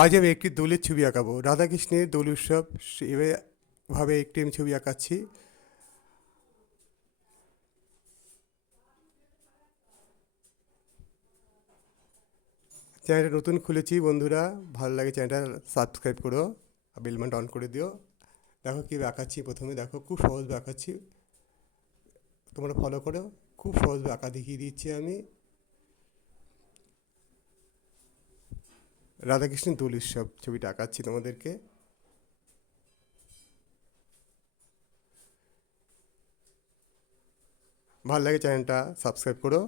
আজ আমি একটি দোলের ছবি আঁকাবো। রাধাকৃষ্ণের দোল উৎসব সেভাবে একটি আমি ছবি আঁকাচ্ছি। চ্যানেলটা নতুন খুলেছি বন্ধুরা, ভালো লাগে চ্যানেলটা সাবস্ক্রাইব করো, বেল বাটন অন করে দিও। দেখো কীভাবে আঁকাচ্ছি, প্রথমে দেখো খুব সহজভাবে আঁকাচ্ছি, তোমরা ফলো করো। খুব সহজভাবে আঁকা দেখিয়ে দিচ্ছি আমি। রাধাকৃষ্ণের দোল উৎসব ছবিটা আঁকাচ্ছি তোমাদেরকে। ভালো লাগে চ্যানেলটা সাবস্ক্রাইব করো,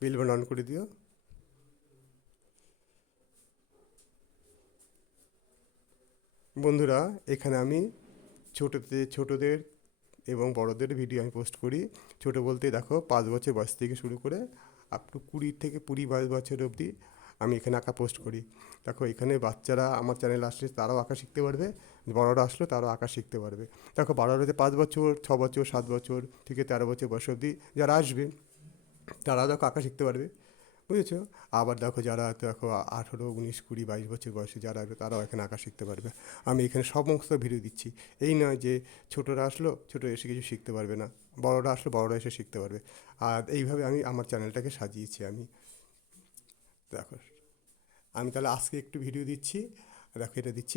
বেল বাটন অন করে দিও। বন্ধুরা, এখানে আমি ছোটদের এবং বড়দের ভিডিও আমি পোস্ট করি। ছোট বলতে দেখো 5 বছর বয়স থেকে শুরু করে আপ টু 20 থেকে 22 বছর অবধি আমি এখানে আঁকা পোস্ট করি। দেখো এখানে বাচ্চারা আমার চ্যানেলে আসলে তারাও আঁকা শিখতে পারবে, বড়রা আসলে তারাও আঁকা শিখতে পারবে। দেখো বড়রাতে 5 বছর, 6 বছর, 7 বছর থেকে 13 বছর বয়স অবধি যারা আসবে তারা দেখো আঁকা শিখতে পারবে, বুঝেছো? আবার দেখো যারা দেখো 18, 19, 20, 22 বছর বয়সে যারা আসবে তারাও এখানে আঁকা শিখতে পারবে। আমি এখানে সমস্ত ভিডিও দিচ্ছি। এই নয় যে ছোটরা আসলো, ছোটো এসে কিছু শিখতে পারবে না, বড়রা আসলো বড়রা এসে শিখতে পারবে। আর এইভাবে আমি আমার চ্যানেলটাকে সাজিয়েছি আমি। দেখো আমি তাহলে আজকে একটু ভিডিও দিচ্ছি। দেখো এটা দিচ্ছি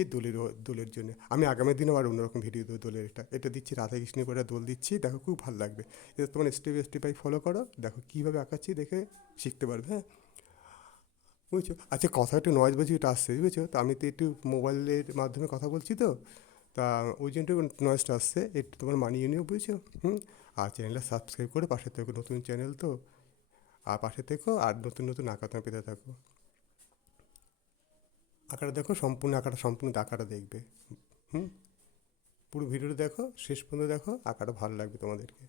দোলের জন্য। আমি আগামী দিনও আর অন্যরকম ভিডিও দেবো দোলের। এটা দিচ্ছি রাধাকৃষ্ণের করে দোল দিচ্ছি, দেখো খুব ভালো লাগবে। এটা তোমার স্টেপ বাই স্টেপ ফলো করো, দেখো কীভাবে আঁকাচ্ছি দেখে শিখতে পারবে, হ্যাঁ? বুঝছো? আচ্ছা, কথা একটু নয়েজ বাজি এটা আসছে, বুঝেছো? তো আমি তো একটু মোবাইলের মাধ্যমে কথা বলছি, তো তা ওই জন্য একটু নয়েজটা আসছে, একটু তোমার মানিয়ে নিও, বুঝছো? হুম। আর চ্যানেলটা সাবস্ক্রাইব করে পাশে থেকো, নতুন চ্যানেল তো, আর পাশে থেকো আর নতুন নতুন আঁকা তুমি পেতে থাকো। আঁকাটা দেখো, সম্পূর্ণ আঁকাটা দেখবে। হুম। পুরো ভিডিওটা দেখো, শেষ পর্যন্ত দেখো, আঁকাটা ভালো লাগবে তোমাদেরকে।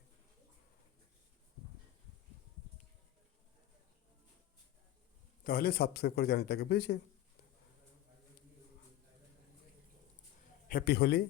তাহলে সাবস্ক্রাইব করে চ্যানেলটাকে, বুঝেছে? হ্যাপি হোলি।